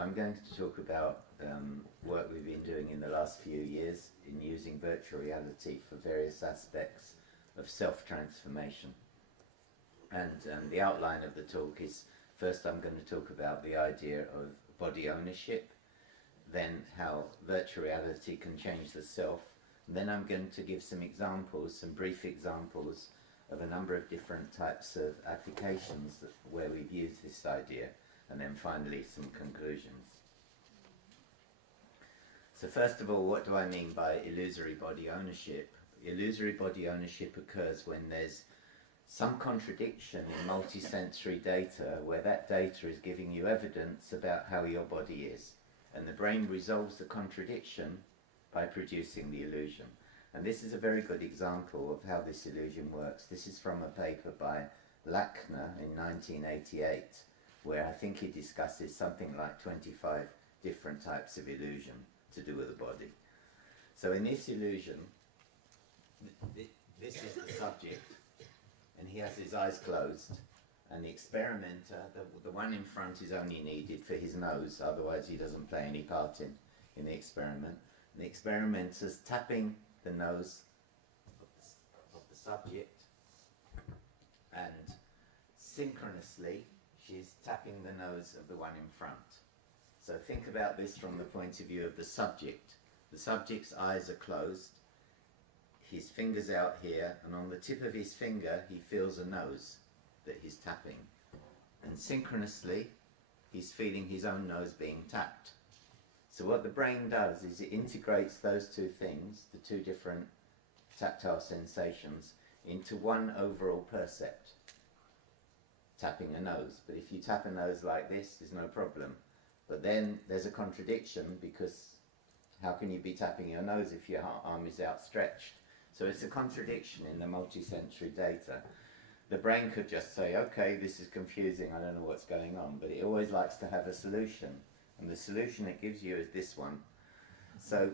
I'm going to talk about work we've been doing in the last few years in using virtual reality for various aspects of self-transformation. And the outline of the talk is, first I'm going to talk about the idea of body ownership, then how virtual reality can change the self, and then I'm going to give some examples, some brief examples of a number of different types of applications where we've used this idea, and then finally some conclusions. So first of all, what do I mean by illusory body ownership? Illusory body ownership occurs when there's some contradiction in multisensory data where that data is giving you evidence about how your body is, and the brain resolves the contradiction by producing the illusion. And this is a very good example of how this illusion works. This is from a paper by Lackner in 1988, where I think he discusses something like 25 different types of illusion to do with the body. So in this illusion, this is the subject, and he has his eyes closed, and the experimenter, the one in front is only needed for his nose, otherwise he doesn't play any part in the experiment. And the experimenter's tapping the nose of the subject, and synchronously she's tapping the nose of the one in front. So think about this from the point of view of the subject. The subject's eyes are closed, his finger's out here, and on the tip of his finger he feels a nose that he's tapping. And synchronously he's feeling his own nose being tapped. So what the brain does is it integrates those two things, the two different tactile sensations, into one overall percept. Tapping a nose. But if you tap a nose like this, there's no problem. But then there's a contradiction, because how can you be tapping your nose if your arm is outstretched? So it's a contradiction in the multisensory data. The brain could just say, okay, this is confusing, I don't know what's going on, but it always likes to have a solution. And the solution it gives you is this one. So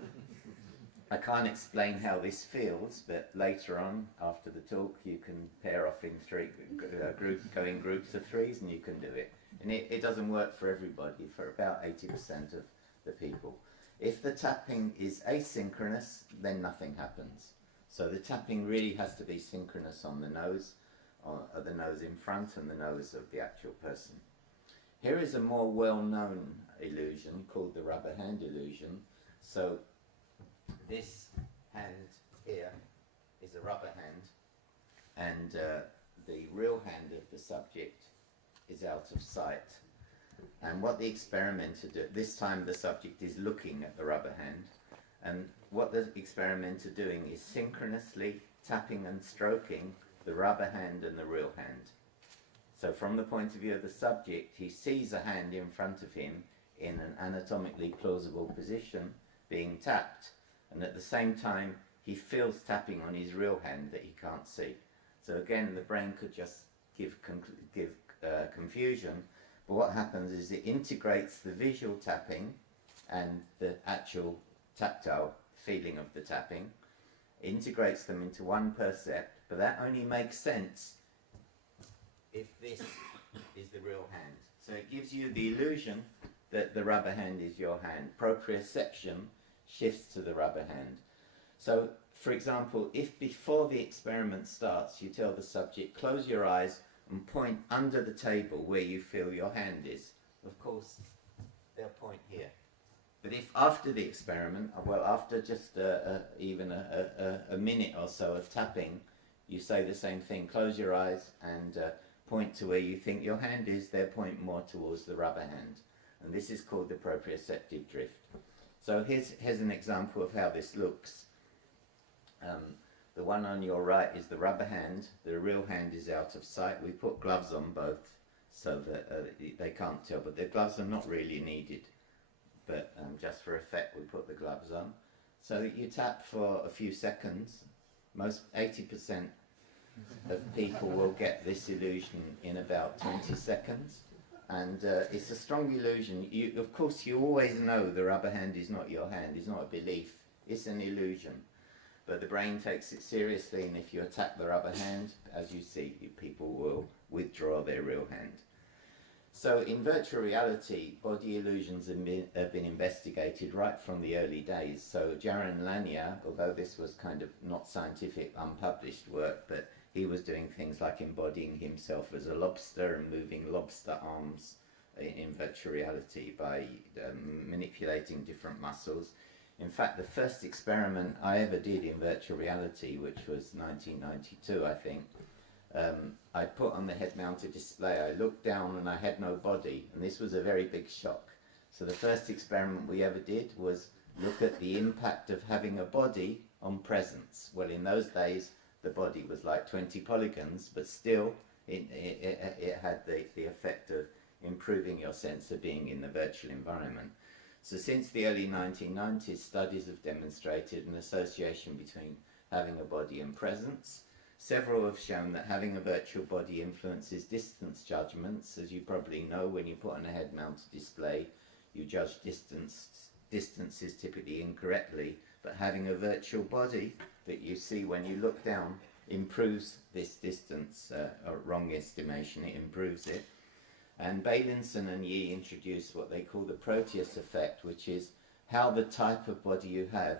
I can't explain how this feels, but later on, after the talk, you can pair off in go in groups of threes, and you can do it. And it doesn't work for everybody, for about 80% of the people. If the tapping is asynchronous, then nothing happens. So the tapping really has to be synchronous on the nose in front and the nose of the actual person. Here is a more well-known illusion called the rubber hand illusion. So this hand here is a rubber hand, and the real hand of the subject is out of sight. And what the experimenter did, this time the subject is looking at the rubber hand, and what the experimenter doing is synchronously tapping and stroking the rubber hand and the real hand. So from the point of view of the subject, he sees a hand in front of him in an anatomically plausible position being tapped, and at the same time he feels tapping on his real hand that he can't see. So again, the brain could just give confusion, but what happens is it integrates the visual tapping and the actual tactile feeling of the tapping, integrates them into one percept, but that only makes sense if this is the real hand. So it gives you the illusion that the rubber hand is your hand. Proprioception shifts to the rubber hand. So, for example, if before the experiment starts you tell the subject, close your eyes and point under the table where you feel your hand is, of course they'll point here. But if after the experiment, well, after just even a minute or so of tapping, you say the same thing, close your eyes and point to where you think your hand is, they'll point more towards the rubber hand. And this is called the proprioceptive drift. So here's an example of how this looks. The one on your right is the rubber hand, the real hand is out of sight. We put gloves on both so that they can't tell, but the gloves are not really needed. But just for effect we put the gloves on. So you tap for a few seconds. Most 80% of people will get this illusion in about 20 seconds. And it's a strong illusion. Of course you always know the rubber hand is not your hand, it's not a belief, it's an illusion. But the brain takes it seriously, and if you attack the rubber hand, as you see, people will withdraw their real hand. So in virtual reality, body illusions have been investigated right from the early days. So Jaron Lanier, although this was kind of not scientific, unpublished work, but he was doing things like embodying himself as a lobster and moving lobster arms in virtual reality by manipulating different muscles. In fact, the first experiment I ever did in virtual reality, which was 1992, I think, I put on the head-mounted display. I looked down and I had no body, and this was a very big shock. So the first experiment we ever did was look at the impact of having a body on presence. Well, in those days, the body was like 20 polygons, but still it had the effect of improving your sense of being in the virtual environment. So since the early 1990s, studies have demonstrated an association between having a body and presence. Several have shown that having a virtual body influences distance judgments. As you probably know, when you put on a head-mounted display, you judge distances typically incorrectly, but having a virtual body that you see when you look down improves this distance, or wrong estimation, it improves it. And Bailinson and Yi introduced what they call the Proteus effect, which is how the type of body you have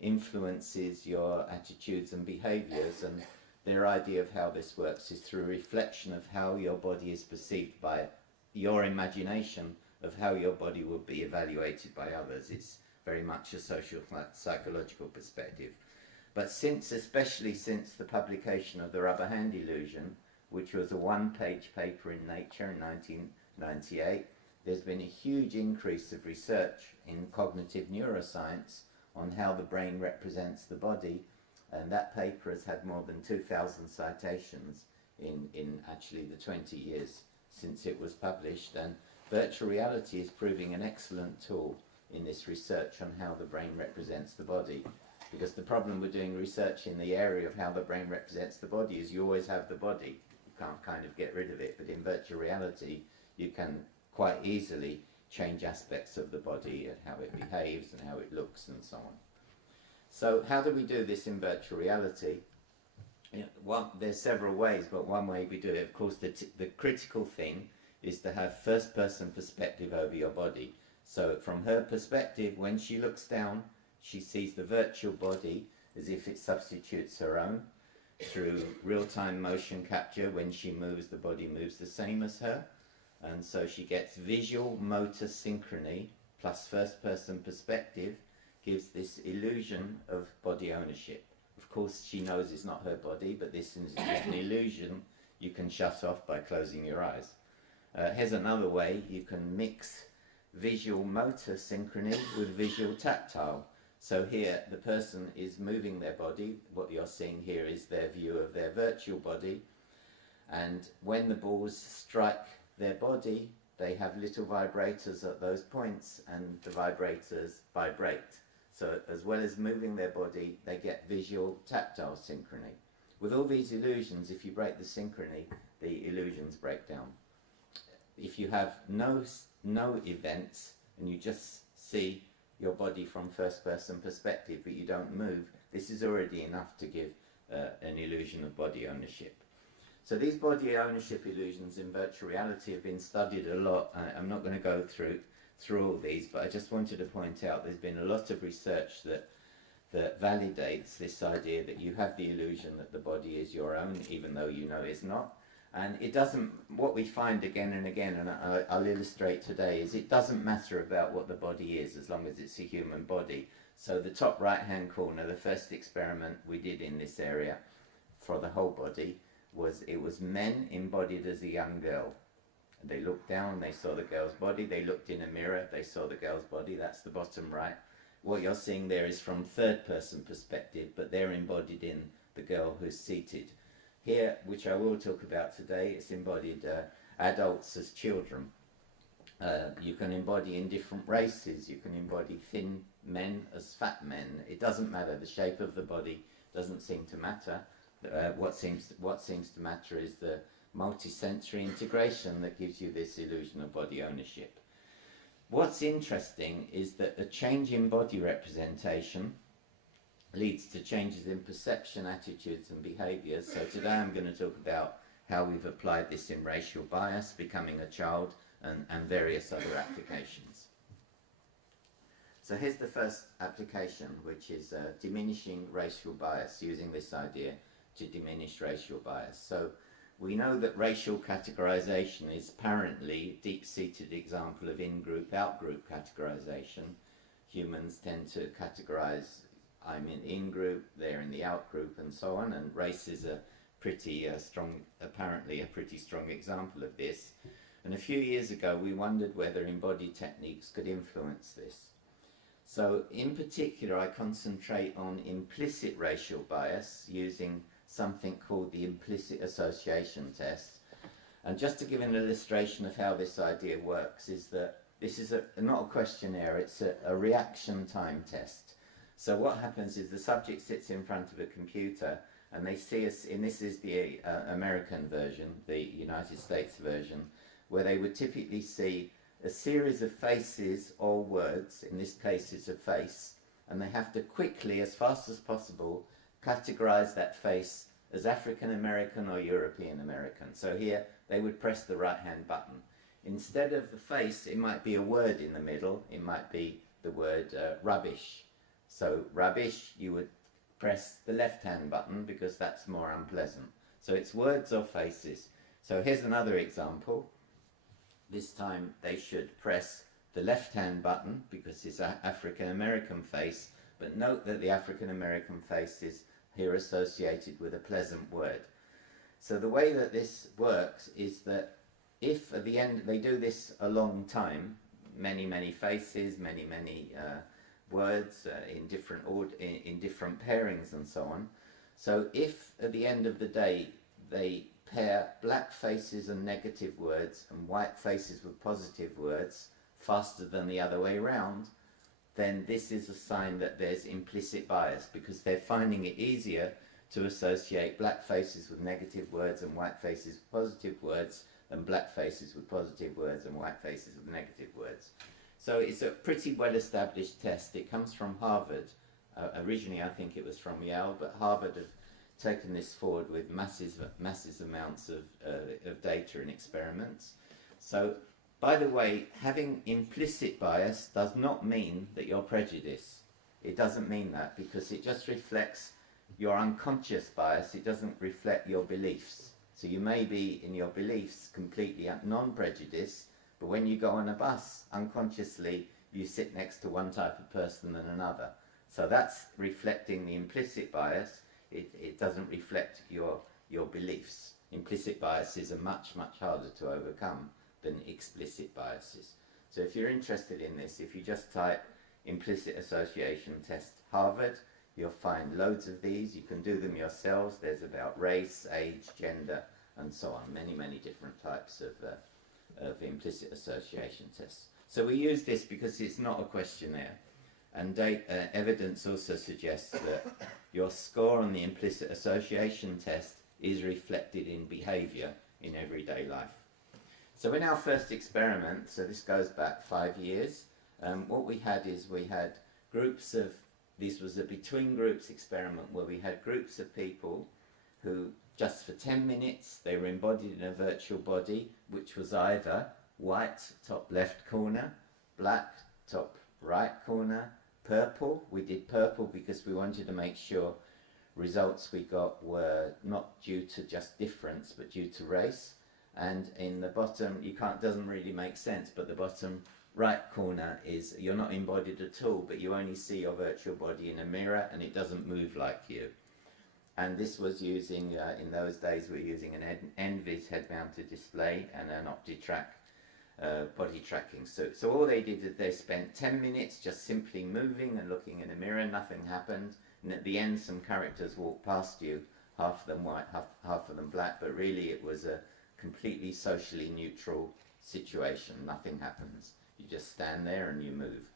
influences your attitudes and behaviors. And their idea of how this works is through reflection of how your body is perceived by your imagination of how your body will be evaluated by others. It's very much a social psychological perspective. But especially since the publication of the rubber hand illusion, which was a one-page paper in Nature in 1998, there's been a huge increase of research in cognitive neuroscience on how the brain represents the body. And that paper has had more than 2,000 citations in actually the 20 years since it was published. And virtual reality is proving an excellent tool in this research on how the brain represents the body. Because the problem with doing research in the area of how the brain represents the body is you always have the body. You can't kind of get rid of it. But in virtual reality, you can quite easily change aspects of the body and how it behaves and how it looks and so on. So how do we do this in virtual reality? There's several ways, but one way we do it, of course, the critical thing is to have first-person perspective over your body. So from her perspective, when she looks down, she sees the virtual body as if it substitutes her own. Through real-time motion capture, when she moves, the body moves the same as her. And so she gets visual motor synchrony plus first-person perspective, gives this illusion of body ownership. Of course, she knows it's not her body, but this is an illusion you can shut off by closing your eyes. Here's another way you can mix visual motor synchrony with visual tactile. So here, the person is moving their body. What you're seeing here is their view of their virtual body. And when the balls strike their body, they have little vibrators at those points, and the vibrators vibrate. So as well as moving their body, they get visual tactile synchrony. With all these illusions, if you break the synchrony, the illusions break down. If you have no events and you just see your body from first-person perspective, but you don't move, this is already enough to give an illusion of body ownership. So these body ownership illusions in virtual reality have been studied a lot. I'm not going to go through all these, but I just wanted to point out there's been a lot of research that validates this idea that you have the illusion that the body is your own, even though you know it's not. And it doesn't, what we find again and again, and I'll illustrate today, is it doesn't matter about what the body is as long as it's a human body. So the top right-hand corner, the first experiment we did in this area for the whole body, it was men embodied as a young girl. They looked down, they saw the girl's body. They looked in a mirror, they saw the girl's body. That's the bottom right. What you're seeing there is from third-person perspective, but they're embodied in the girl who's seated. Here, which I will talk about today, it's embodied adults as children. You can embody in different races. You can embody thin men as fat men. It doesn't matter. The shape of the body doesn't seem to matter. What seems to matter is the multi-sensory integration that gives you this illusion of body ownership. What's interesting is that the change in body representation leads to changes in perception, attitudes and behaviours. So today I'm going to talk about how we've applied this in racial bias, becoming a child, and various other applications. So here's the first application, which is diminishing racial bias, using this idea to diminish racial bias. So we know that racial categorization is apparently a deep-seated example of in-group, out-group categorization. Humans tend to categorize, I'm in the in-group, they're in the out-group, and so on, and race is a pretty apparently a pretty strong example of this. And a few years ago we wondered whether embodied techniques could influence this. So in particular I concentrate on implicit racial bias using something called the implicit association test. And just to give an illustration of how this idea works is that this is not a questionnaire, it's a reaction time test. So what happens is the subject sits in front of a computer and they see us, and this is the American version, the United States version, where they would typically see a series of faces or words, in this case it's a face, and they have to quickly, as fast as possible, categorize that face as African American or European American. So here they would press the right hand button. Instead of the face, it might be a word in the middle. It might be the word rubbish. So rubbish, you would press the left hand button because that's more unpleasant. So it's words or faces. So here's another example. This time they should press the left hand button because it's an African American face, but note that the African American face is here associated with a pleasant word. So the way that this works is that if at the end they do this a long time, many faces, many words in different pairings and so on. So if at the end of the day they pair black faces and negative words and white faces with positive words faster than the other way around, then this is a sign that there's implicit bias, because they're finding it easier to associate black faces with negative words and white faces with positive words than black faces with positive words and white faces with negative words. So it's a pretty well-established test. It comes from Harvard. Originally I think it was from Yale, but Harvard have taken this forward with massive amounts of data and experiments. So, by the way, having implicit bias does not mean that you're prejudiced. It doesn't mean that, because it just reflects your unconscious bias. It doesn't reflect your beliefs. So you may be in your beliefs completely non-prejudiced, but when you go on a bus, unconsciously you sit next to one type of person than another. So that's reflecting the implicit bias. It doesn't reflect your beliefs. Implicit biases are much harder to overcome than explicit biases. So if you're interested in this, if you just type implicit association test Harvard, you'll find loads of these. You can do them yourselves. There's about race, age, gender, and so on. Many different types of implicit association tests. So we use this because it's not a questionnaire. And evidence also suggests that your score on the implicit association test is reflected in behaviour in everyday life. So in our first experiment, so this goes back 5 years, what we had is we had groups of, this was a between groups experiment where we had groups of people who just for 10 minutes they were embodied in a virtual body, which was either white top left corner, black top right corner, purple. We did purple because we wanted to make sure results we got were not due to just difference but due to race. And in the bottom, doesn't really make sense, but the bottom right corner is you're not embodied at all, but you only see your virtual body in a mirror and it doesn't move like you. And this was using, in those days we were using an NVIS head-mounted display and an OptiTrack body tracking. So all they did is they spent 10 minutes just simply moving and looking in a mirror, nothing happened, and at the end some characters walked past you, half of them white, half of them black, but really it was a completely socially neutral situation. Nothing happens. You just stand there and you move.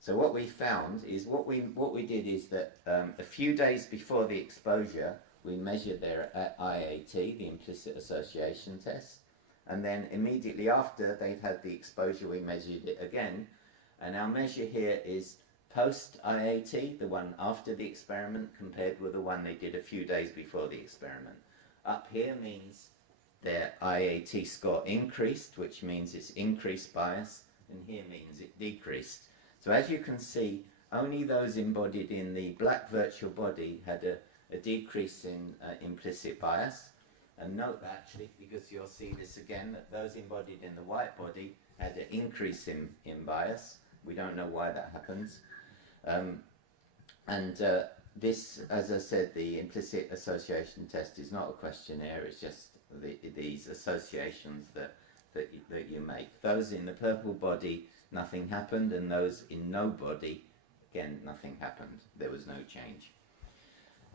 So what we found is, what we did is that a few days before the exposure we measured their IAT, the implicit association test, and then immediately after they'd had the exposure we measured it again, and our measure here is post IAT, the one after the experiment, compared with the one they did a few days before the experiment. Up here means their IAT score increased, which means it's increased bias, and here means it decreased. So as you can see, only those embodied in the black virtual body had a decrease in implicit bias. And note actually, because you'll see this again, that those embodied in the white body had an increase in bias. We don't know why that happens. This, as I said, the implicit association test is not a questionnaire, it's just these associations that you make. Those in the purple body, nothing happened, and those in no body, again, nothing happened. There was no change.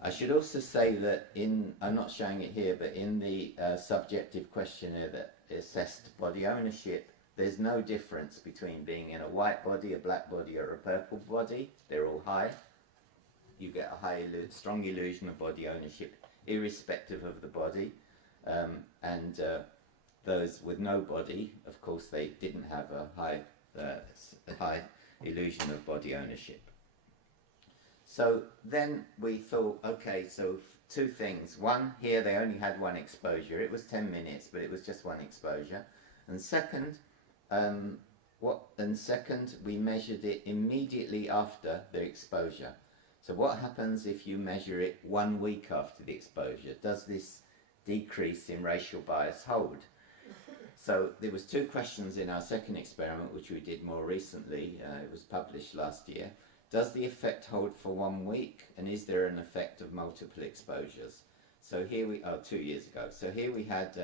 I should also say that I'm not showing it here, but in the subjective questionnaire that assessed body ownership, there's no difference between being in a white body, a black body, or a purple body. They're all high. You get a strong illusion of body ownership, irrespective of the body. Those with no body, of course, they didn't have a high illusion of body ownership. So then we thought, okay, so two things. One, here they only had one exposure. It was 10 minutes, but it was just one exposure. And second, we measured it immediately after the exposure. So what happens if you measure it 1 week after the exposure? Does this decrease in racial bias hold? So there was two questions in our second experiment, which we did more recently. It was published last year. Does the effect hold for 1 week? And is there an effect of multiple exposures? So here 2 years ago. So here we had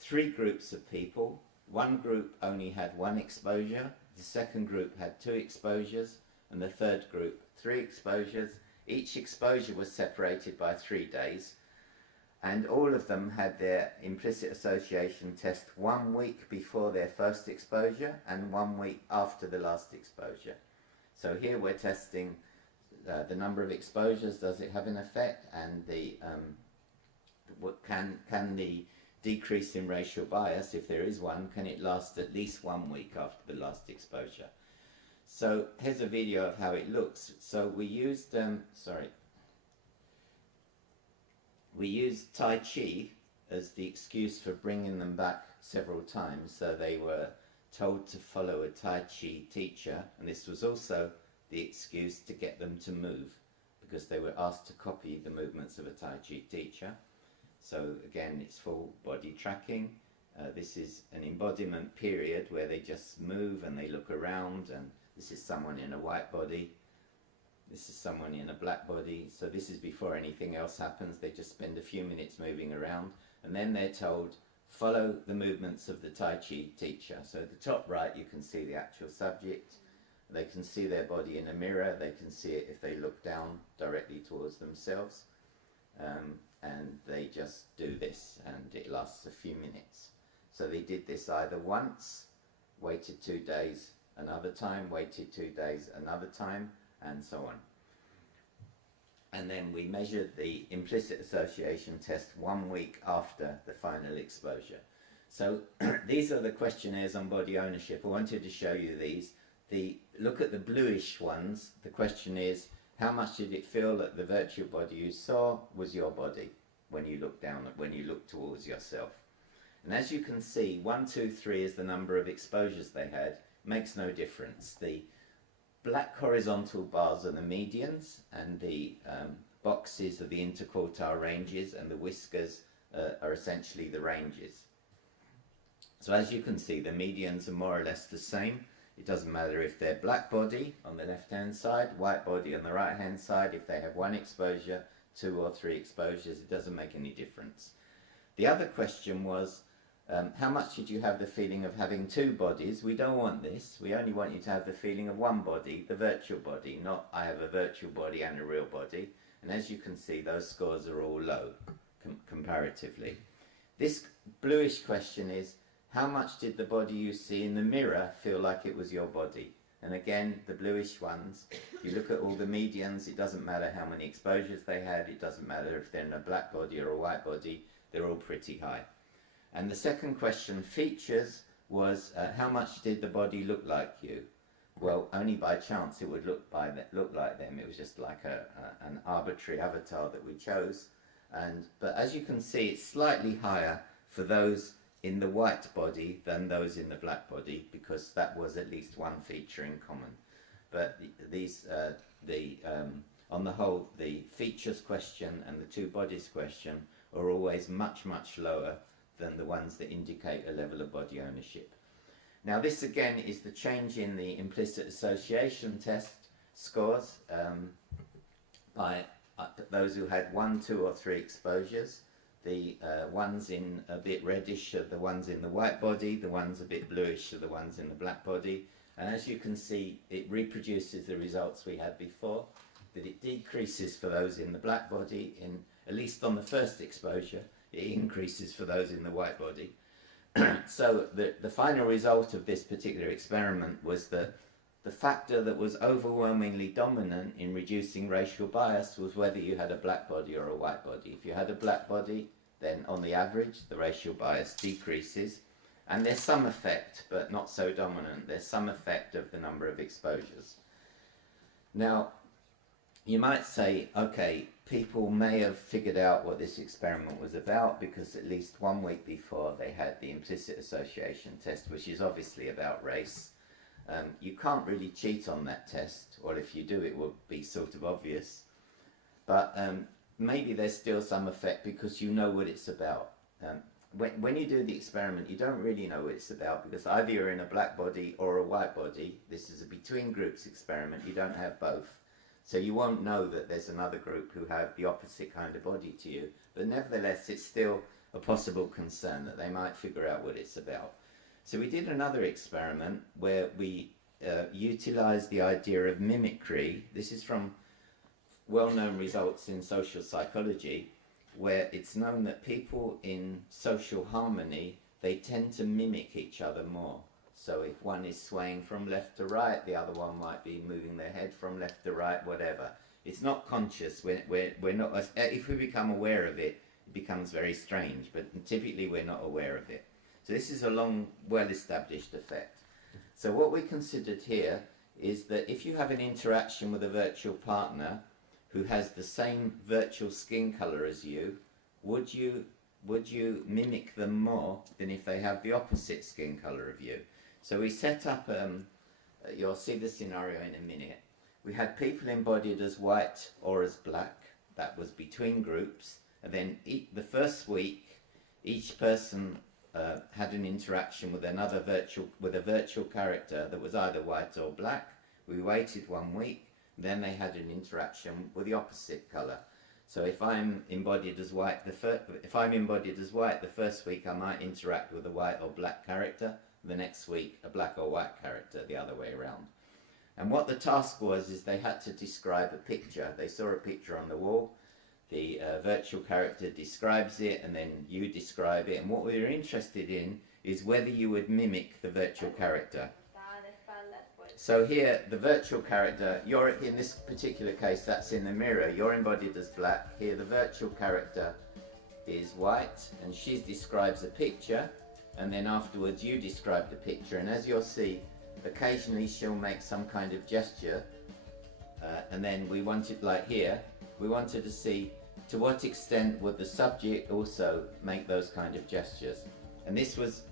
3 groups of people. One group only had 1 exposure. The second group had 2 exposures. And the third group, 3 exposures. Each exposure was separated by 3 days. And all of them had their implicit association test 1 week before their first exposure and 1 week after the last exposure. So here we're testing the number of exposures, does it have an effect, and can the decrease in racial bias, if there is one, can it last at least 1 week after the last exposure? So here's a video of how it looks. So we used, we used Tai Chi as the excuse for bringing them back several times. So they were told to follow a Tai Chi teacher, and this was also the excuse to get them to move, because they were asked to copy the movements of a Tai Chi teacher. So again, it's full body tracking. This is an embodiment period where they just move and they look around, and this is someone in a white body. This is someone in a black body. So this is before anything else happens. They just spend a few minutes moving around, and then they're told, follow the movements of the Tai Chi teacher. So at the top right, you can see the actual subject. They can see their body in a mirror. They can see it if they look down directly towards themselves. And they just do this, and it lasts a few minutes. So they did this either once, waited 2 days, another time, waited 2 days, another time, and so on. And then we measured the implicit association test 1 week after the final exposure. So these are the questionnaires on body ownership. I wanted to show you these. Look at the bluish ones. The question is, how much did it feel that the virtual body you saw was your body when you look down, when you look towards yourself? And as you can see, 1, 2, 3 is the number of exposures they had. Makes no difference. The black horizontal bars are the medians, and the boxes are the interquartile ranges, and the whiskers are essentially the ranges. So as you can see, the medians are more or less the same. It doesn't matter if they're black body on the left-hand side, white body on the right-hand side. If they have 1 exposure, 2 or 3 exposures, it doesn't make any difference. The other question was, how much did you have the feeling of having 2 bodies? We don't want this. We only want you to have the feeling of 1 body, the virtual body, not I have a virtual body and a real body. And as you can see, those scores are all low comparatively. This bluish question is, how much did the body you see in the mirror feel like it was your body? And again, the bluish ones, if you look at all the medians, it doesn't matter how many exposures they had, it doesn't matter if they're in a black body or a white body, they're all pretty high. And the second question, features, was how much did the body look like you? Well, only by chance it would look like them. It was just like an arbitrary avatar that we chose. But as you can see, it's slightly higher for those in the white body than those in the black body, because that was at least one feature in common. But on the whole, the features question and the two bodies question are always much, much lower than the ones that indicate a level of body ownership. Now this again is the change in the implicit association test scores by those who had 1, 2 or 3 exposures. The ones in a bit reddish are the ones in the white body, the ones a bit bluish are the ones in the black body. And as you can see, it reproduces the results we had before, that it decreases for those in the black body, at least on the first exposure. It increases for those in the white body. So the final result of this particular experiment was that the factor that was overwhelmingly dominant in reducing racial bias was whether you had a black body or a white body. If you had a black body, then on the average the racial bias decreases, and there's some effect, but not so dominant. There's some effect of the number of exposures. Now you might say, okay, people may have figured out what this experiment was about because at least 1 week before they had the implicit association test, which is obviously about race. You can't really cheat on that test, or if you do it will be sort of obvious. But maybe there's still some effect because you know what it's about. When you do the experiment, you don't really know what it's about because either you're in a black body or a white body. This is a between groups experiment. You don't have both. So you won't know that there's another group who have the opposite kind of body to you. But nevertheless, it's still a possible concern that they might figure out what it's about. So we did another experiment where we utilized the idea of mimicry. This is from well-known results in social psychology, where it's known that people in social harmony, they tend to mimic each other more. So if one is swaying from left to right, the other one might be moving their head from left to right, whatever. It's not conscious. We're not. If we become aware of it, it becomes very strange. But typically, we're not aware of it. So this is a long, well-established effect. So what we considered here is that if you have an interaction with a virtual partner who has the same virtual skin color as you, would you mimic them more than if they have the opposite skin color of you? So we set up, you'll see the scenario in a minute. We had people embodied as white or as black. That was between groups. And then the first week, each person had an interaction with a virtual character that was either white or black. We waited 1 week. Then they had an interaction with the opposite color. So if I'm embodied as white, the first week I might interact with a white or black character. The next week a black or white character, the other way around. And what the task was is they had to describe a picture. They saw a picture on the wall, the virtual character describes it, and then you describe it, and what we were interested in is whether you would mimic the virtual character. So here the virtual character, you're in this particular case, that's in the mirror, you're embodied as black. Here the virtual character is white and she describes a picture, and then afterwards you describe the picture, and as you'll see, occasionally she'll make some kind of gesture, and then we wanted, like here, we wanted to see to what extent would the subject also make those kind of gestures. And this was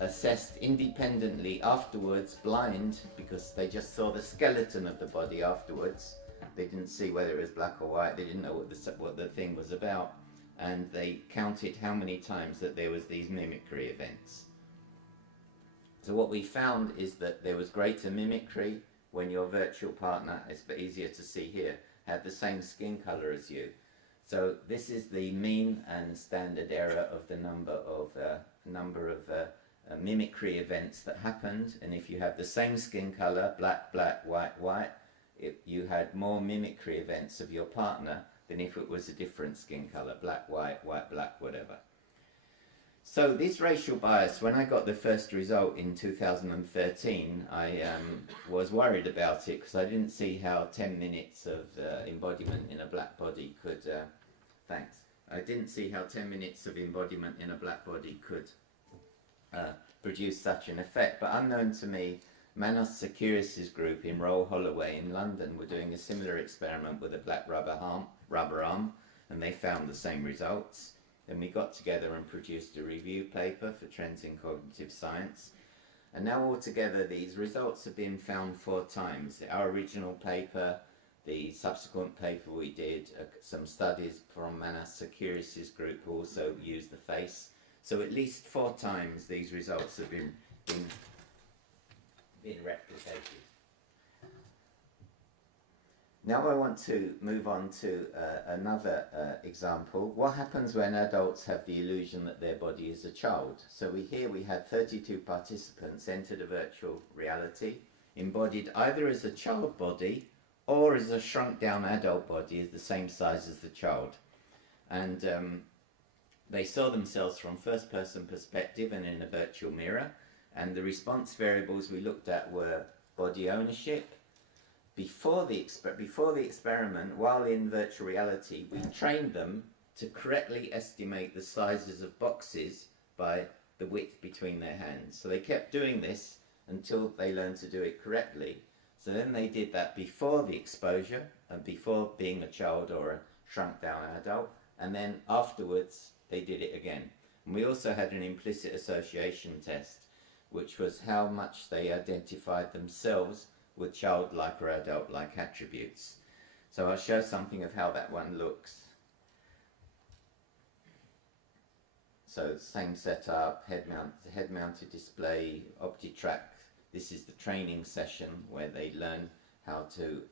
assessed independently afterwards, blind, because they just saw the skeleton of the body afterwards. They didn't see whether it was black or white, they didn't know what the thing was about. And they counted how many times that there was these mimicry events. So what we found is that there was greater mimicry when your virtual partner, it's a bit easier to see here, had the same skin color as you. So this is the mean and standard error of the number of mimicry events that happened, and if you have the same skin color, black, black, white, white, you had more mimicry events of your partner than if it was a different skin color, black, white, white, black, whatever. So this racial bias, when I got the first result in 2013, I was worried about it because I didn't see how 10 minutes of embodiment in a black body could, I didn't see how 10 minutes of embodiment in a black body could produce such an effect. But unknown to me, Manos Securis's group in Roll Holloway in London were doing a similar experiment with a black rubber arm, and they found the same results. Then we got together and produced a review paper for Trends in Cognitive Science. And now altogether these results have been found 4 times. Our original paper, the subsequent paper we did, some studies from Manas Securities group who also used the face. So at least 4 times these results have been replicated. Now I want to move on to another example. What happens when adults have the illusion that their body is a child? So we had 32 participants entered a virtual reality, embodied either as a child body or as a shrunk down adult body is the same size as the child. And they saw themselves from first person perspective and in a virtual mirror. And the response variables we looked at were body ownership. Before the experiment, while in virtual reality, we trained them to correctly estimate the sizes of boxes by the width between their hands. So they kept doing this until they learned to do it correctly. So then they did that before the exposure and before being a child or a shrunk down adult, and then afterwards they did it again. And we also had an implicit association test, which was how much they identified themselves with childlike or adult-like attributes. So I'll show something of how that one looks. So same setup, head-mounted display, OptiTrack. This is the training session where they learn how to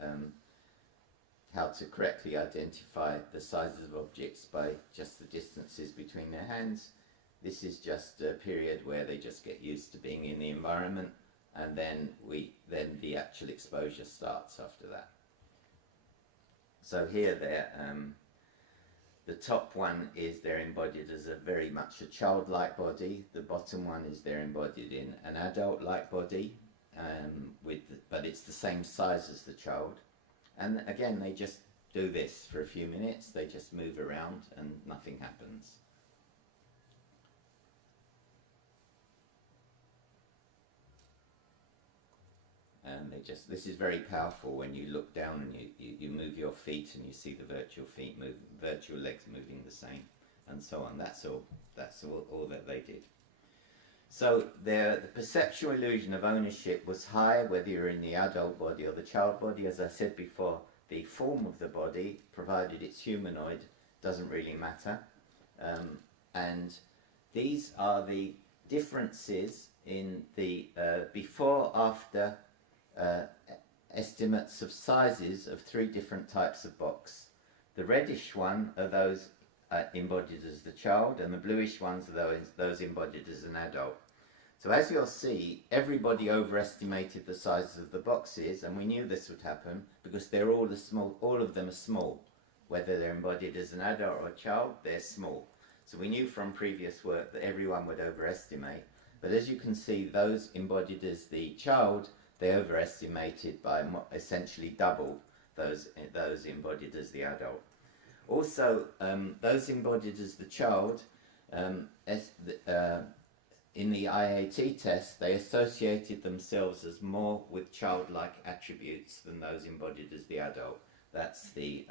correctly identify the sizes of objects by just the distances between their hands. This is just a period where they just get used to being in the environment, and then the actual exposure starts after that. So here the top one is they're embodied as very much a childlike body. The bottom one is they're embodied in an adult-like body, but it's the same size as the child. And again, they just do this for a few minutes. They just move around and nothing happens. And this is very powerful when you look down and you move your feet and you see the virtual legs moving the same, and so on. That's all that they did. So the perceptual illusion of ownership was high, whether you're in the adult body or the child body. As I said before, the form of the body, provided it's humanoid, doesn't really matter. And these are the differences in the before-after estimates of sizes of 3 different types of box. The reddish one are those embodied as the child, and the bluish ones are those embodied as an adult. So as you'll see, everybody overestimated the sizes of the boxes, and we knew this would happen because they're all of them are small. Whether they're embodied as an adult or a child, they're small. So we knew from previous work that everyone would overestimate. But as you can see, those embodied as the child, they overestimated by essentially double those embodied as the adult. Also, those embodied as the child, in the IAT test, they associated themselves as more with childlike attributes than those embodied as the adult. That's the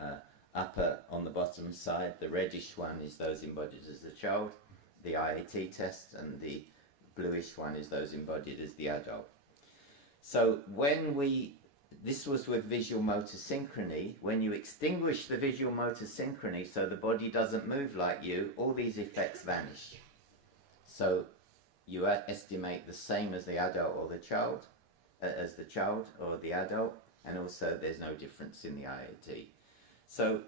upper on the bottom side. The reddish one is those embodied as the child, the IAT test, and the bluish one is those embodied as the adult. So this was with visual motor synchrony. When you extinguish the visual motor synchrony so the body doesn't move like you, all these effects vanish. So you estimate the same as the adult or the child, or the adult, and also there's no difference in the IAT. So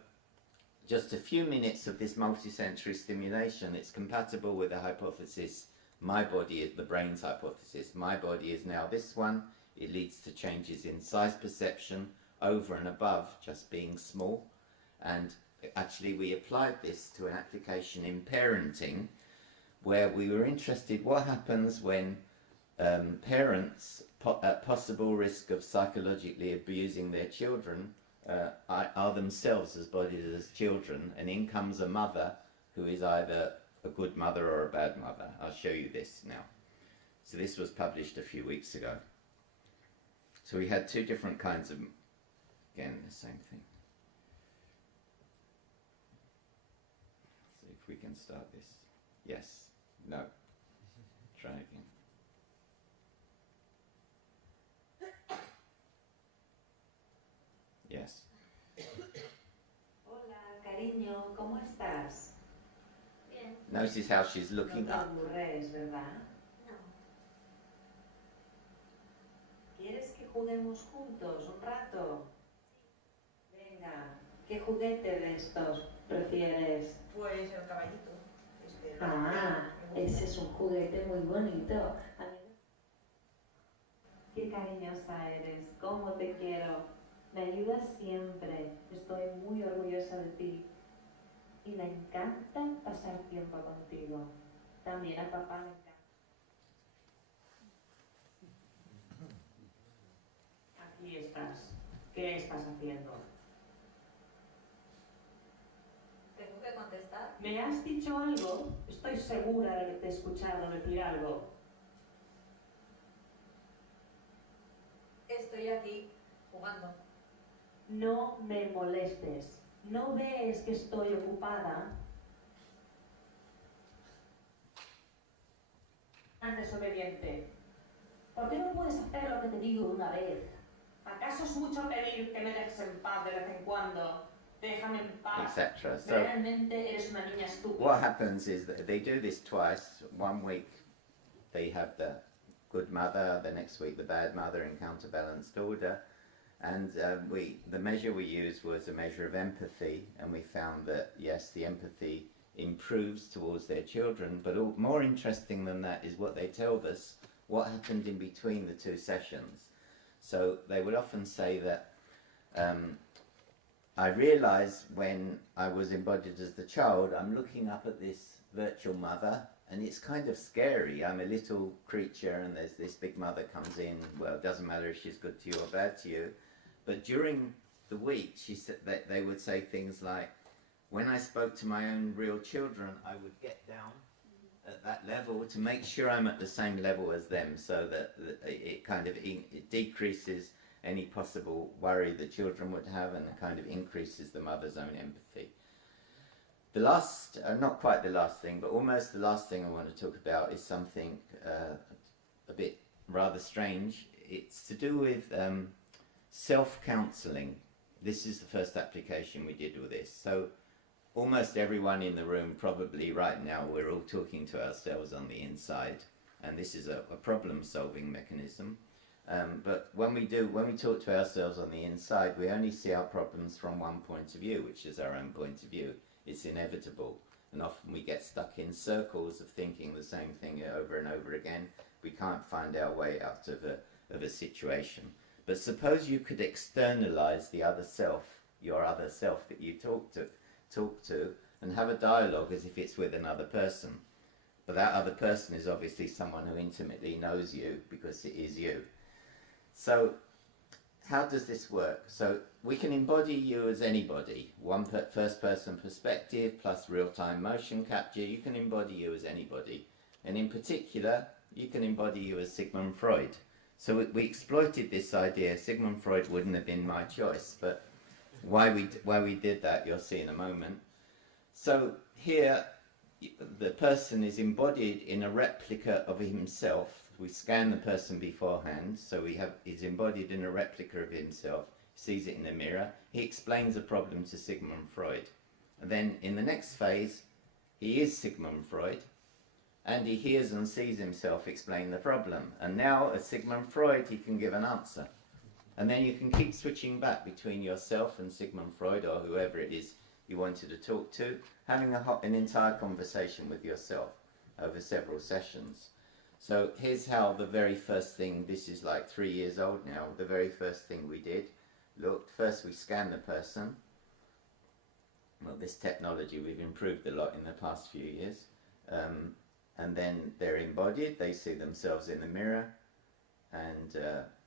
just a few minutes of this multisensory stimulation, it's compatible with the hypothesis, my body is the brain's hypothesis. My body is now this one. It leads to changes in size perception over and above just being small. And actually we applied this to an application in parenting where we were interested what happens when parents at possible risk of psychologically abusing their children are themselves as bodied as children, and in comes a mother who is either a good mother or a bad mother. I'll show you this now. So this was published a few weeks ago. So we had 2 different kinds of, again, the same thing. So if we can start this. Yes. No. Try again. Yes. Hola, cariño, ¿cómo estás? Bien. Notice how she's looking No te up. aburres, ¿verdad? No. ¿Quieres que juguemos juntos un rato? Venga, ¿qué juguete de estos prefieres? Pues el caballito. Ese es un juguete muy bonito. Qué cariñosa eres, cómo te quiero. Me ayudas siempre, estoy muy orgullosa de ti. Y me encanta pasar tiempo contigo. También a papá le encanta. Aquí estás. ¿Qué estás haciendo? ¿Tengo que contestar? ¿Me has dicho algo? Estoy segura de que te he escuchado decir algo. Estoy aquí, jugando. No me molestes. ¿No ves que estoy ocupada? Desobediente. ¿Por qué no puedes hacer lo que te digo de una vez? ¿Acaso es mucho pedir que me dejes en paz de vez en cuando? Déjame en paz. Etc. So Realmente eres una niña estúpida. what happens is that they do this twice. 1 week they have the good mother, the next week the bad mother in counterbalanced order. And the measure we used was a measure of empathy, and we found that yes, the empathy improves towards their children, but more interesting than that is what they tell us, what happened in between the two sessions. So they would often say that I realized when I was embodied as the child, I'm looking up at this virtual mother, and it's kind of scary. I'm a little creature, and there's this big mother comes in. Well, it doesn't matter if she's good to you or bad to you. But during the week, she said that they would say things like, when I spoke to my own real children, I would get down at that level to make sure I'm at the same level as them, so that it kind of it decreases any possible worry the children would have, and it kind of increases the mother's own empathy. The last, not quite the last thing, but almost the last thing I want to talk about is something a bit rather strange. It's to do with self-counselling. This is the first application we did with this. So almost everyone in the room, probably right now, we're all talking to ourselves on the inside, and this is a problem-solving mechanism. But when we talk to ourselves on the inside, we only see our problems from one point of view, which is our own point of view. It's inevitable, and often we get stuck in circles of thinking the same thing over and over again. We can't find our way out of a situation. But suppose you could externalize the other self, your other self that you talk to, and have a dialogue as if it's with another person. But that other person is obviously someone who intimately knows you, because it is you. So how does this work? So we can embody you as anybody. First person perspective plus real-time motion capture. You can embody you as anybody. And in particular, you can embody you as Sigmund Freud. So we exploited this idea. Sigmund Freud wouldn't have been my choice, but why we did that, you'll see in a moment. So here, the person is embodied in a replica of himself. We scan the person beforehand, so he's embodied in a replica of himself, sees it in the mirror. He explains a problem to Sigmund Freud. And then in the next phase, he is Sigmund Freud, and he hears and sees himself explain the problem. And now, as Sigmund Freud, he can give an answer. And then you can keep switching back between yourself and Sigmund Freud, or whoever it is you wanted to talk to, having an entire conversation with yourself over several sessions. So here's how the very first thing, this is like 3 years old now, the very first thing we did, looked, first we scanned the person. Well, this technology, we've improved a lot in the past few years. And then they're embodied, they see themselves in the mirror, and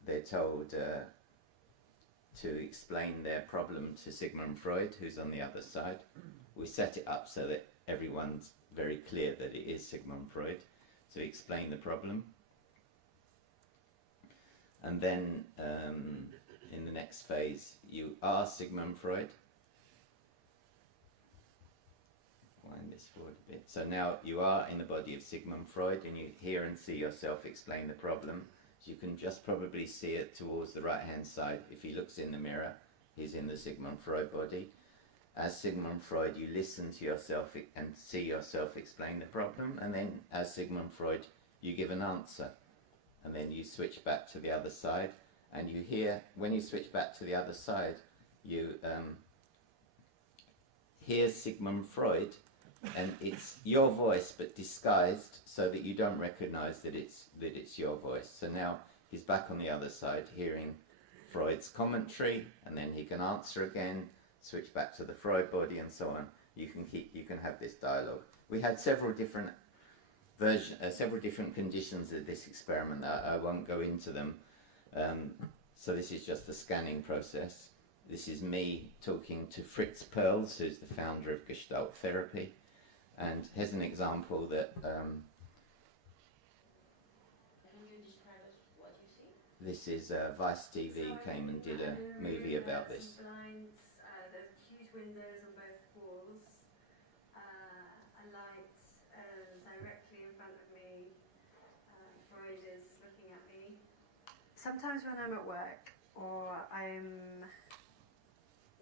they're told to explain their problem to Sigmund Freud, who's on the other side. We set it up so that everyone's very clear that it is Sigmund Freud. So explain the problem. And then in the next phase, you are Sigmund Freud. wind this forward a bit. So now you are in the body of Sigmund Freud and you hear and see yourself explain the problem. So you can just probably see it towards the right hand side. If he looks in the mirror, he's in the Sigmund Freud body. As Sigmund Freud, you listen to yourself and see yourself explain the problem, and then as Sigmund Freud, you give an answer. And then you switch back to the other side, and you hear, when you switch back to the other side, you hear Sigmund Freud, and it's your voice but disguised so that you don't recognize that it's your voice. So now he's back on the other side hearing Freud's commentary, and then he can answer again, switch back to the Freud body, and so on. You can have this dialogue. We had several different conditions of this experiment. I won't go into them. So this is just the scanning process. This is me talking to Fritz Perls, who's the founder of Gestalt therapy. And here's an example that Can you describe us what you see? this is Vice TV came and did a movie about this. Some blinds, there's huge windows on both walls, a light directly in front of me. Freud is looking at me. Sometimes when I'm at work or I'm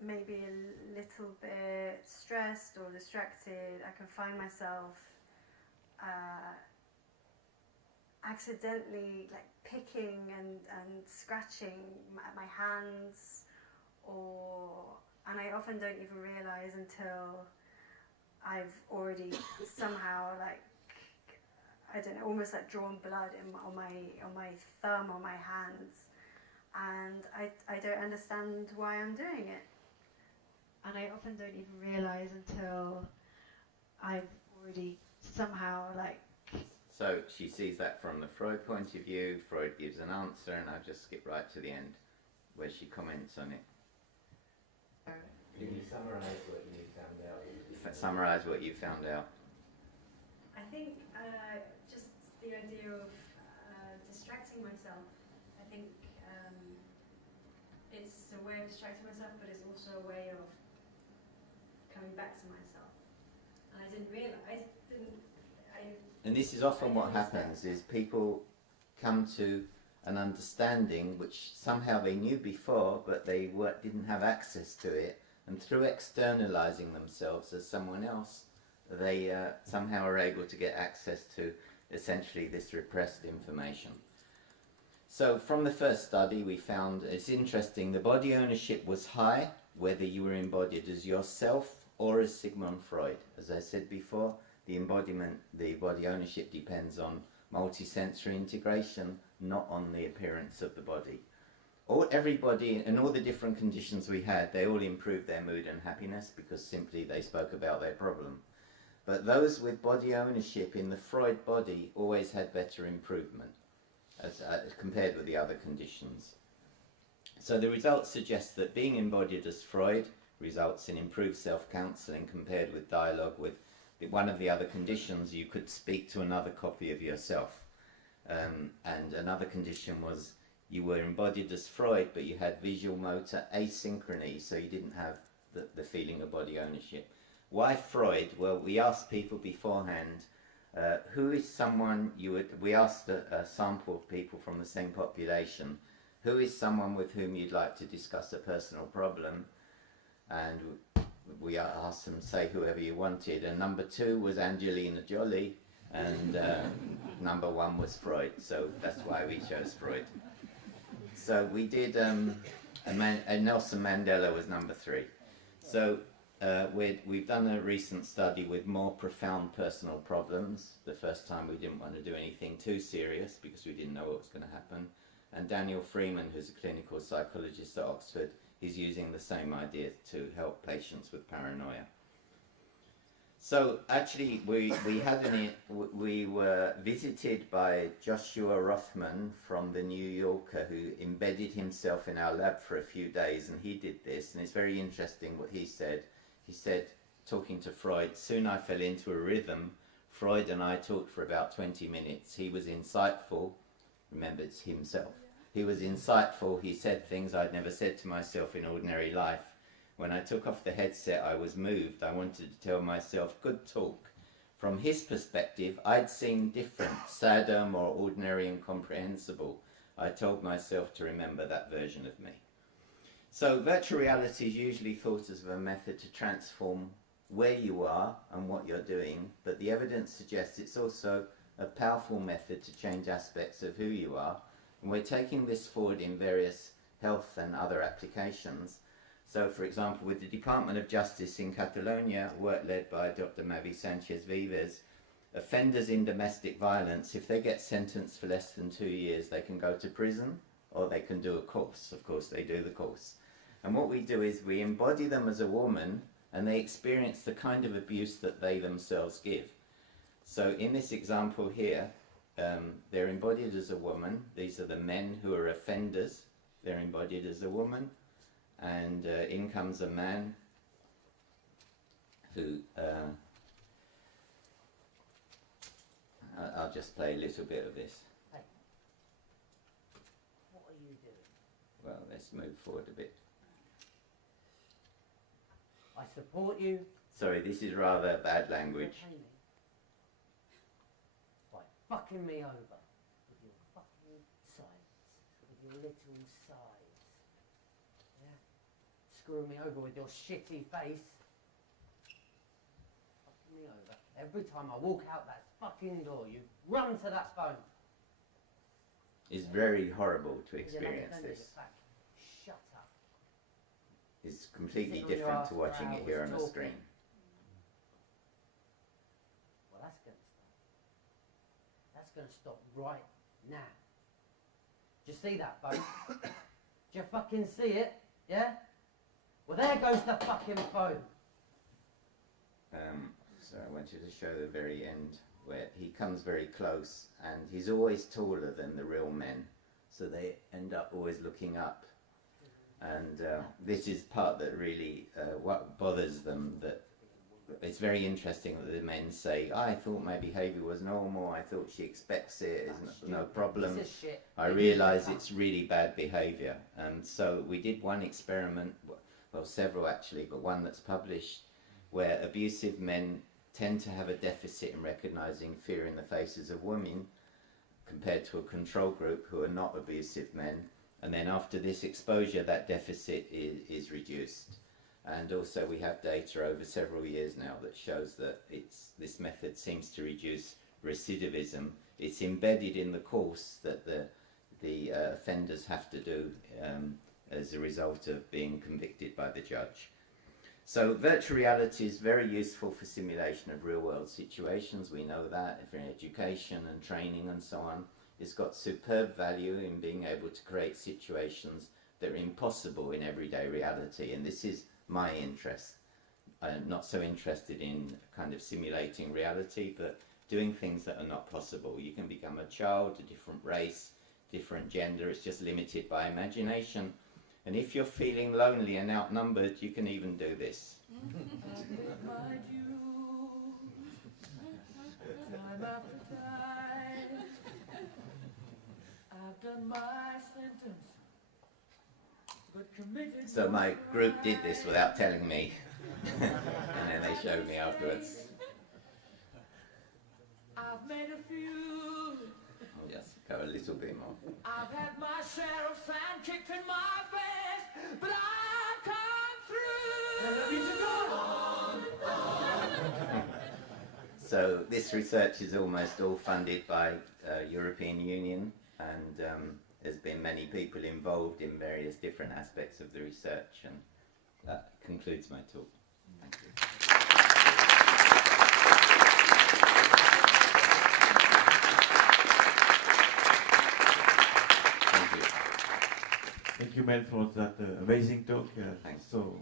maybe a little bit stressed or distracted, I can find myself accidentally like picking and scratching my hands, and I often don't even realize until I've already somehow, like, I don't know, almost like drawn blood on my thumb or my hands, and I don't understand why I'm doing it. And I often don't even realize until I've already somehow, like... So she sees that from the Freud point of view. Freud gives an answer, and I'll just skip right to the end where she comments on it. Can you summarise what you found out? Summarise what you found out. I think just the idea of distracting myself. I think it's a way of distracting myself, but it's also a way of coming back to myself. And I didn't realise, And this is often what happens, is people come to an understanding which somehow they knew before, but they didn't have access to it, and through externalizing themselves as someone else, they somehow are able to get access to essentially this repressed information. So from the first study we found, it's interesting, the body ownership was high, whether you were embodied as yourself or as Sigmund Freud. As I said before, the embodiment, the body ownership depends on multisensory integration, not on the appearance of the body. Everybody, and all the different conditions we had, they all improved their mood and happiness because simply they spoke about their problem. But those with body ownership in the Freud body always had better improvement as compared with the other conditions. So the results suggest that being embodied as Freud results in improved self-counselling compared with dialogue with one of the other conditions. You could speak to another copy of yourself. And another condition was you were embodied as Freud, but you had visual motor asynchrony, so you didn't have the feeling of body ownership. Why Freud? Well, we asked people beforehand, who is someone we asked a sample of people from the same population, who is someone with whom you'd like to discuss a personal problem? And we asked them to say whoever you wanted, and number 2 was Angelina Jolie, and number 1 was Freud, so that's why we chose Freud. So we did, Nelson Mandela was number 3. So we've done a recent study with more profound personal problems. The first time we didn't want to do anything too serious because we didn't know what was going to happen. And Daniel Freeman, who's a clinical psychologist at Oxford, is using the same idea to help patients with paranoia. So actually we were visited by Joshua Rothman from the New Yorker, who embedded himself in our lab for a few days, and he did this, and it's very interesting what he said. He said, talking to Freud, soon I fell into a rhythm. Freud and I talked for about 20 minutes. He was insightful. Remember, it's himself. He was insightful. He said things I'd never said to myself in ordinary life. When I took off the headset, I was moved. I wanted to tell myself, good talk. From his perspective, I'd seen different, sadder, more ordinary and comprehensible. I told myself to remember that version of me. So virtual reality is usually thought as a method to transform where you are and what you're doing, but the evidence suggests it's also a powerful method to change aspects of who you are. And we're taking this forward in various health and other applications. So, for example, with the Department of Justice in Catalonia, work led by Dr. Mavi Sanchez-Vives, offenders in domestic violence, if they get sentenced for less than 2 years, they can go to prison or they can do a course. Of course, they do the course. And what we do is we embody them as a woman and they experience the kind of abuse that they themselves give. So in this example here, they're embodied as a woman. These are the men who are offenders. They're embodied as a woman. And in comes a man who, I'll just play a little bit of this. Hey, what are you doing? Well, let's move forward a bit. I support you. Sorry, this is rather bad language. Okay, me. By fucking me over with your fucking sides, with your little sides. Yeah? Screwing me over with your shitty face. Fucking me over. Every time I walk out that fucking door, you run to that phone. It's very horrible to You're not experience defending this. the fact. Shut up. It's completely Sitting on your different ass to for watching it here hours on a talking. screen. Well, that's going to stop. That's going to stop right now. Do you see that, phone? Do you fucking see it? Yeah? Well, there goes the fucking phone. So I want you to show the very end where he comes very close and he's always taller than the real men. So they end up always looking up. And this is part that really what bothers them, that it's very interesting that the men say, I thought my behaviour was normal, I thought she expects it, it's no problem. This is shit. I realise it's really bad behaviour. And so we did one experiment, well several actually, but one that's published, where abusive men tend to have a deficit in recognising fear in the faces of women compared to a control group who are not abusive men. And then after this exposure, that deficit is reduced. And also we have data over several years now that shows that this method seems to reduce recidivism. It's embedded in the course that the offenders have to do as a result of being convicted by the judge. So virtual reality is very useful for simulation of real-world situations. We know that for education and training and so on. It's got superb value in being able to create situations that are impossible in everyday reality, and this is my interest. I'm not so interested in kind of simulating reality, but doing things that are not possible. You can become a child, a different race, different gender. It's just limited by imagination. And if you're feeling lonely and outnumbered, you can even do this. Time after time, I've done my sentence, but committed So my group did this without telling me. And then they showed me afterwards. I've made a few. I'll just go a little bit more. I've had my share of sand kicked in my face, but I've come through. And I need to go on. So this research is almost all funded by European Union, and there's been many people involved in various different aspects of the research, and that concludes my talk. Thank you. Thank you, Mel, for that amazing talk. Thanks. So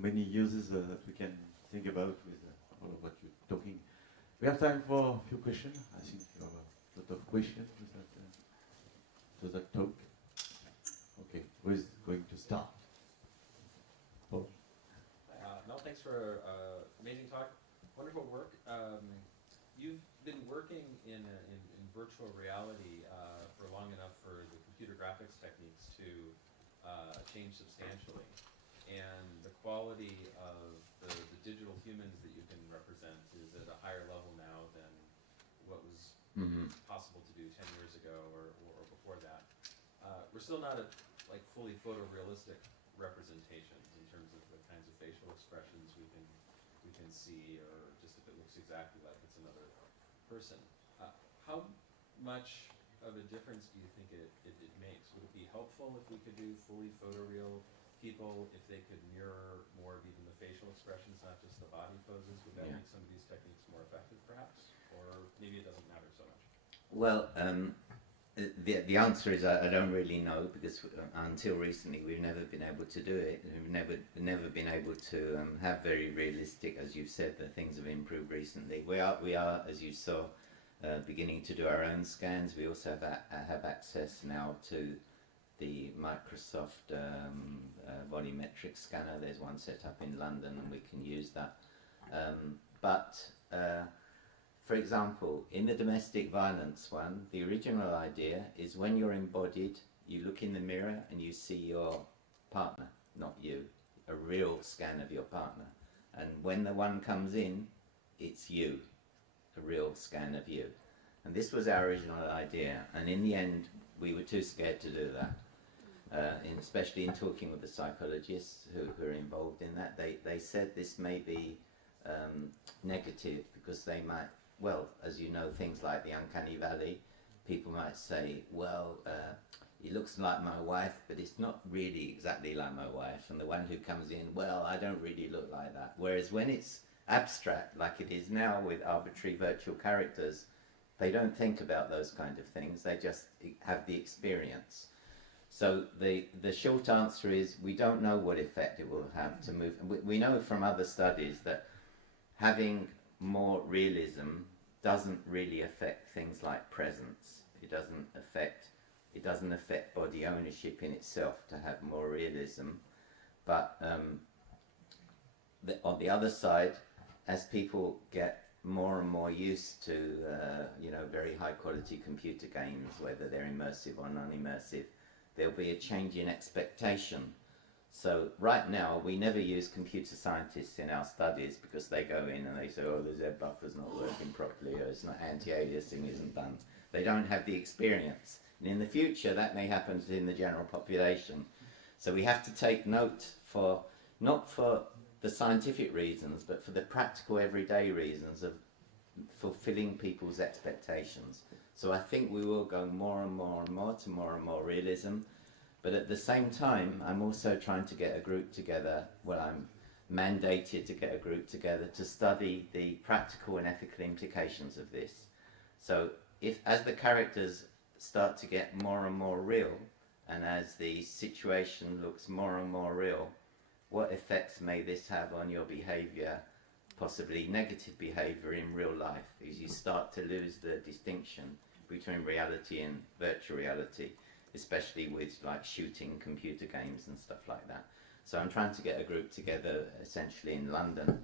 many uses that we can think about with all of what you're talking. We have time for a few questions. I think you have a lot of questions to that talk. Okay, who is going to start? Paul. Mel, thanks for amazing talk. Wonderful work. You've been working in virtual reality for long enough for the computer graphics techniques to change substantially. and the quality of the digital humans that you can represent is at a higher level now than what was possible to do 10 years ago or before that. We're still not at like fully photorealistic representations in terms of the kinds of facial expressions we can see, or just if it looks exactly like it's another person. How much of a difference do you think it makes? Would it be helpful if we could do fully photoreal people, if they could mirror more of even the facial expressions, not just the body poses? Would that make some of these techniques more effective, perhaps? Or maybe it doesn't matter so much? Well, the answer is I don't really know, because until recently we've never been able to do it. We've never been able to have very realistic, as you've said, the things have improved recently. We are, as you saw, beginning to do our own scans. We also have access now to the Microsoft volumetric scanner. There's one set up in London and we can use that. For example, in the domestic violence one, the original idea is when you're embodied, you look in the mirror and you see your partner, not you, a real scan of your partner. And when the one comes in, it's you, a real scan of you. And this was our original idea, and in the end we were too scared to do that. Especially in talking with the psychologists who are involved in that, they said this may be negative, because they might, well, as you know, things like the uncanny valley, people might say, well, it looks like my wife, but it's not really exactly like my wife. And the one who comes in, well, I don't really look like that. Whereas when it's abstract, like it is now with arbitrary virtual characters, they don't think about those kind of things. They just have the experience. So the short answer is we don't know what effect it will have to move. We know from other studies that having more realism doesn't really affect things like presence. It doesn't affect body ownership in itself to have more realism. But on the other side, as people get more and more used to very high quality computer games, whether they're immersive or non-immersive, there'll be a change in expectation. So right now we never use computer scientists in our studies, because they go in and they say, oh, the Z buffer's not working properly, or it's not, anti-aliasing isn't done. They don't have the experience. And in the future that may happen in the general population. So we have to take note, not for the scientific reasons, but for the practical everyday reasons of fulfilling people's expectations. So I think we will go more and more and more to more and more realism. But at the same time, I'm also trying to get a group together, well, I'm mandated to get a group together to study the practical and ethical implications of this. So as the characters start to get more and more real, and as the situation looks more and more real, what effects may this have on your behavior, possibly negative behavior in real life, as you start to lose the distinction between reality and virtual reality, especially with like shooting computer games and stuff like that. So I'm trying to get a group together essentially in London,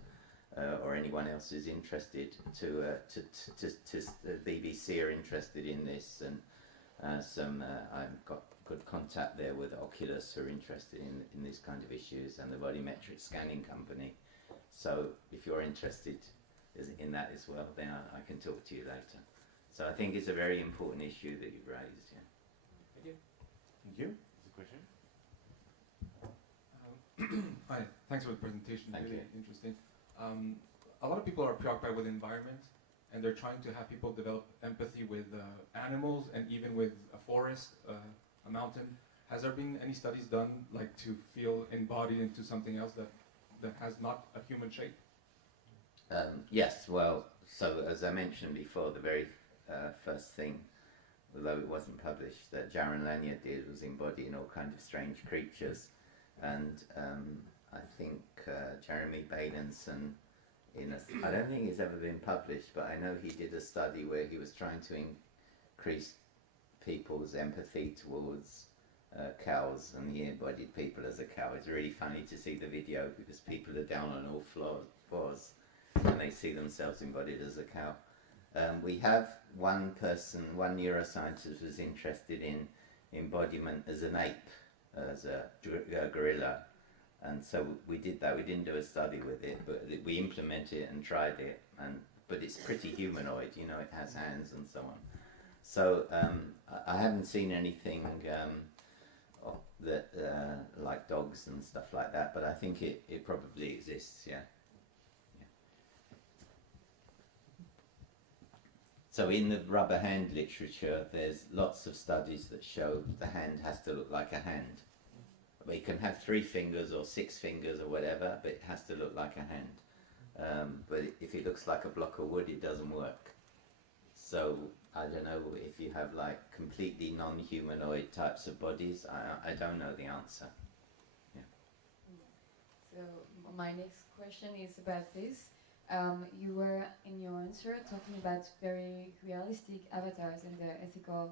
or anyone else who's interested to the BBC are interested in this, and I've got good contact there with Oculus, who are interested in these kind of issues, and the volumetric scanning company. So if you're interested in that as well, then I can talk to you later. So I think it's a very important issue that you've raised. Yeah. Thank you. Thank you. Is a question? Hi, thanks for the presentation. Thank really you. Interesting. A lot of people are preoccupied with environment, and they're trying to have people develop empathy with animals, and even with a forest, a mountain. Has there been any studies done, like, to feel embodied into something else that has not a human shape? Yes, well, so as I mentioned before, the very first thing, although it wasn't published, that Jaron Lanier did was embodying all kinds of strange creatures. And I think Jeremy Badenson, I don't think it's ever been published, but I know he did a study where he was trying to increase people's empathy towards cows, and he embodied people as a cow. It's really funny to see the video, because people are down on all fours and they see themselves embodied as a cow. We have one neuroscientist was interested in embodiment as an ape, as a gorilla, And so we did that. We didn't do a study with it, but we implemented it and tried it. But it's pretty humanoid, you know, it has hands and so on. So I haven't seen anything that like dogs and stuff like that, but I think it probably exists, yeah. So in the rubber hand literature, there's lots of studies that show the hand has to look like a hand. But you can have 3 fingers or 6 fingers or whatever, but it has to look like a hand. But if it looks like a block of wood, it doesn't work. So I don't know if you have like completely non-humanoid types of bodies. I don't know the answer. Yeah. So my next question is about this. You were in your answer talking about very realistic avatars and the ethical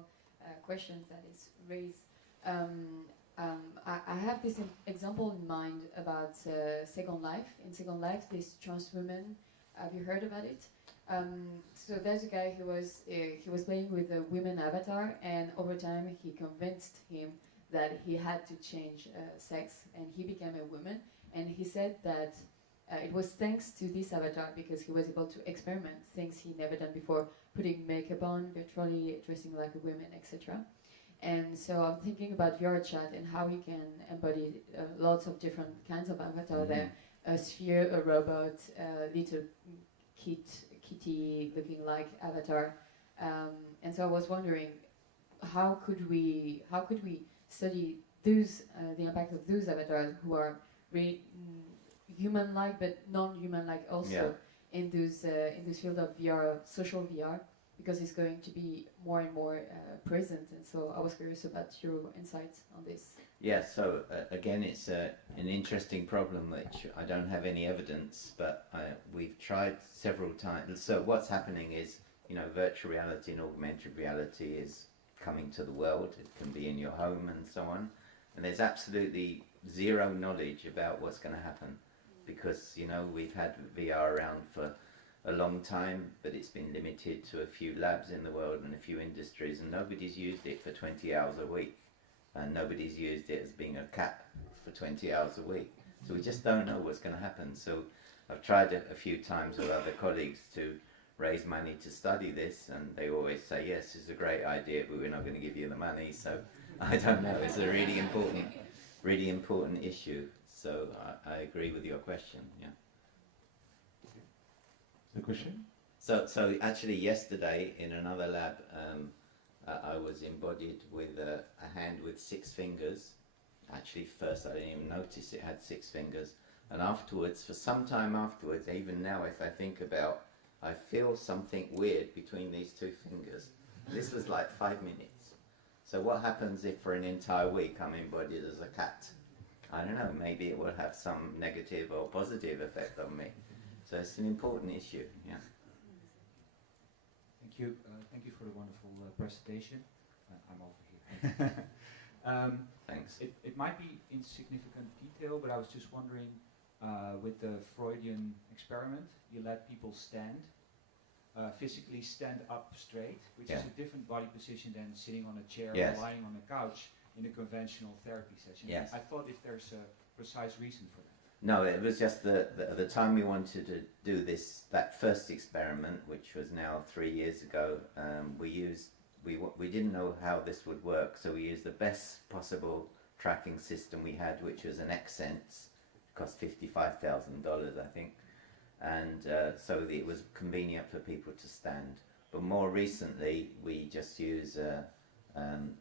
questions that is raised. I have this example in mind about Second Life. In Second Life, this trans woman, have you heard about it? So there's a guy who was playing with a women avatar, and over time he convinced him that he had to change sex, and he became a woman. And he said that it was thanks to this avatar because he was able to experiment things he never done before, putting makeup on, virtually dressing like a woman, etc. And so I'm thinking about VRChat and how we can embody lots of different kinds of avatar there. A sphere, a robot, a little kitty looking like avatar. And so I was wondering, how could we study those the impact of those avatars who are human-like but non-human-like also in this field of VR, social VR, because it's going to be more and more present. And so I was curious about your insights on this. Yeah, so again, it's an interesting problem which I don't have any evidence, but we've tried several times. So what's happening is, you know, virtual reality and augmented reality is coming to the world. It can be in your home and so on. And there's absolutely zero knowledge about what's going to happen because, you know, we've had VR around for a long time, but it's been limited to a few labs in the world and a few industries, and nobody's used it for 20 hours a week. And nobody's used it as being a cap for 20 hours a week. So we just don't know what's going to happen. So I've tried it a few times with other colleagues to raise money to study this, and they always say, yes, it's a great idea, but we're not going to give you the money. So I don't know. It's a really important issue. So I agree with your question, yeah. The question? So actually yesterday in another lab, I was embodied with a hand with 6 fingers. Actually, first I didn't even notice it had 6 fingers. And afterwards, for some time afterwards, even now if I think about, I feel something weird between these 2 fingers. This was like 5 minutes. So what happens if for an entire week I'm embodied as a cat? I don't know, maybe it will have some negative or positive effect on me. So it's an important issue, yeah. Thank you for the wonderful presentation. I'm over here. Thanks. It might be insignificant detail, but I was just wondering, with the Freudian experiment, you let people physically stand up straight, which is a different body position than sitting on a chair or lying on a couch in a conventional therapy session. Yes. I thought if there's a precise reason for that. No, it was just the time we wanted to do that first experiment, which was now 3 years ago. We didn't know how this would work, so we used the best possible tracking system we had, which was an Xsense. It cost $55,000, I think, and so it was convenient for people to stand. But more recently, we just use an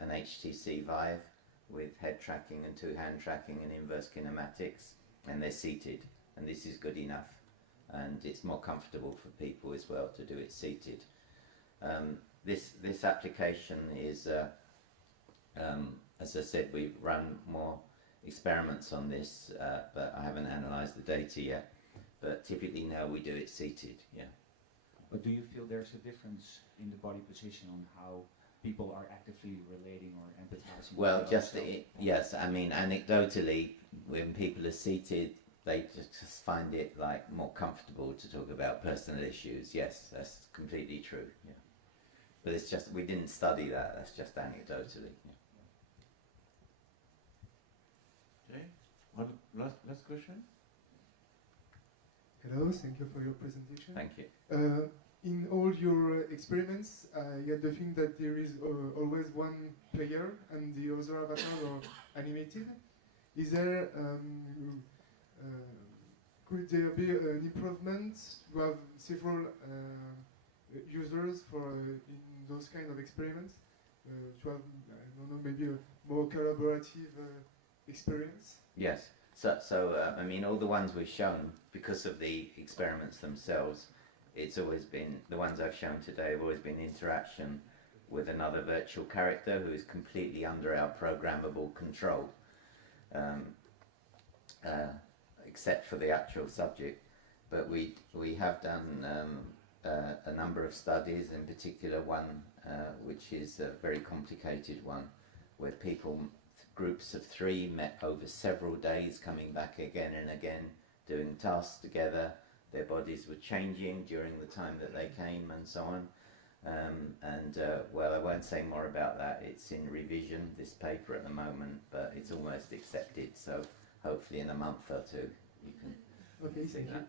HTC Vive with head tracking and 2-hand tracking and inverse kinematics, and they're seated, and this is good enough, and it's more comfortable for people as well to do it seated. This application is, as I said, we've run more experiments on this, but I haven't analysed the data yet. But typically now we do it seated, yeah. But do you feel there's a difference in the body position on how people are actively relating or empathizing? Well, yes, I mean, anecdotally, when people are seated, they just find it like more comfortable to talk about personal issues. Yes, that's completely true, yeah. But it's just, we didn't study that, that's just anecdotally. Yeah. Okay, One last question. Hello, thank you for your presentation. Thank you. In all your experiments, you had the thing that there is always one player and the other avatars are animated. Is there, could there be an improvement to have several users for in those kind of experiments? To have, I don't know, maybe a more collaborative experience? Yes. So I mean, all the ones we've shown, because of the experiments themselves, it's always been, the ones I've shown today have always been interaction with another virtual character who is completely under our programmable control, except for the actual subject. But we have done a number of studies, in particular one which is a very complicated one, where people, groups of 3 met over several days, coming back again and again, doing tasks together. Their bodies were changing during the time that they came and so on. Well, I won't say more about that. It's in revision, this paper at the moment, but it's almost accepted. So hopefully in a month or 2 you can okay, see thank that. you.